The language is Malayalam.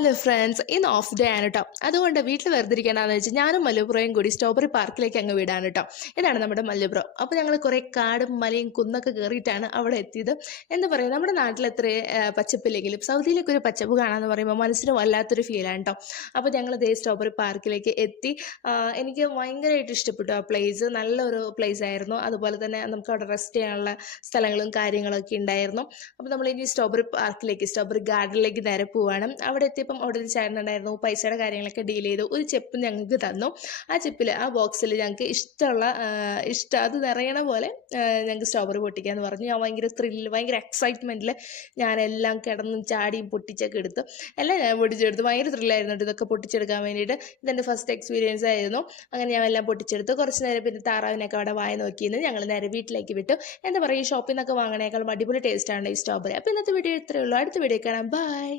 ഹലോ ഫ്രണ്ട്സ്, ഇന്ന് ഓഫ് ഡേ ആണ് കേട്ടോ. അതുകൊണ്ട് വീട്ടിൽ വെറുതെ ഇരിക്കാനാന്ന് വെച്ചാൽ ഞാനും മല്ലുപുറയും കൂടി സ്ട്രോബെറി പാർക്കിലേക്ക് അങ്ങ് വിടാണ് കേട്ടോ. ഇതാണ് നമ്മുടെ മല്ലുപുറം. അപ്പോൾ ഞങ്ങൾ കുറേ കാടും മലയും കുന്നൊക്കെ കയറിയിട്ടാണ് അവിടെ എത്തിയത്. എന്താ പറയുക, നമ്മുടെ നാട്ടിൽ എത്ര പച്ചപ്പില്ലെങ്കിലും സൗദിയിലേക്ക് ഒരു പച്ചപ്പ് കാണാമെന്ന് പറയുമ്പോൾ മനസ്സിന് വല്ലാത്തൊരു ഫീലാണ് കേട്ടോ. അപ്പോൾ ഞങ്ങൾ ഇതേ സ്ട്രോബെറി പാർക്കിലേക്ക് എത്തി. എനിക്ക് ഭയങ്കരമായിട്ട് ഇഷ്ടപ്പെട്ടു ആ പ്ലേസ്. നല്ലൊരു പ്ലേസ് ആയിരുന്നു. അതുപോലെ തന്നെ നമുക്ക് അവിടെ റെസ്റ്റ് ചെയ്യാനുള്ള സ്ഥലങ്ങളും കാര്യങ്ങളൊക്കെ ഉണ്ടായിരുന്നു. അപ്പോൾ നമ്മൾ ഇനി സ്ട്രോബെറി ഗാർഡനിലേക്ക് നേരെ പോവാണ്. അവിടെ എത്തിയപ്പം അവിടെ ഒരു ചേട്ടനുണ്ടായിരുന്നു. പൈസയുടെ കാര്യങ്ങളൊക്കെ ഡീൽ ചെയ്തു. ഒരു ചെപ്പ് ഞങ്ങൾക്ക് തന്നു. ആ ബോക്സിൽ ഞങ്ങൾക്ക് അത് നിറയണ പോലെ ഞങ്ങൾക്ക് സ്ട്രോബെറി പൊട്ടിക്കാമെന്ന് പറഞ്ഞു. ഞാൻ ഭയങ്കര എക്സൈറ്റ്മെൻറ്റിൽ ഞാനെല്ലാം കിടന്നും ചാടിയും പൊട്ടിച്ചൊക്കെ എടുത്തു. എല്ലാം ഞാൻ പൊട്ടിച്ചെടുത്തു. ഭയങ്കര ത്രില്ലായിരുന്നു ഇതൊക്കെ പൊട്ടിച്ചെടുക്കാൻ വേണ്ടിയിട്ട്. ഇതെൻ്റെ ഫസ്റ്റ് എക്സ്പീരിയൻസ് ആയിരുന്നു. അങ്ങനെ ഞാൻ എല്ലാം പൊട്ടിച്ചെടുത്തു. കുറച്ച് നേരം പിന്നെ താറാവിനൊക്കെ അവിടെ വായ നോക്കിയിരുന്നു. ഞങ്ങൾ നേരെ വീട്ടിലേക്ക് വിട്ടു. എന്താ പറയുക, ഈ ഷോപ്പിൽ നിന്നൊക്കെ വാങ്ങണേക്കാളും അടിപൊളി ടേസ്റ്റാണ് ഈ സ്ട്രോബെറി. അപ്പോൾ ഇന്നത്തെ വീഡിയോ ഇത്രയേ ഉള്ളൂ. അടുത്ത വീഡിയോ കാണാം. ബൈ.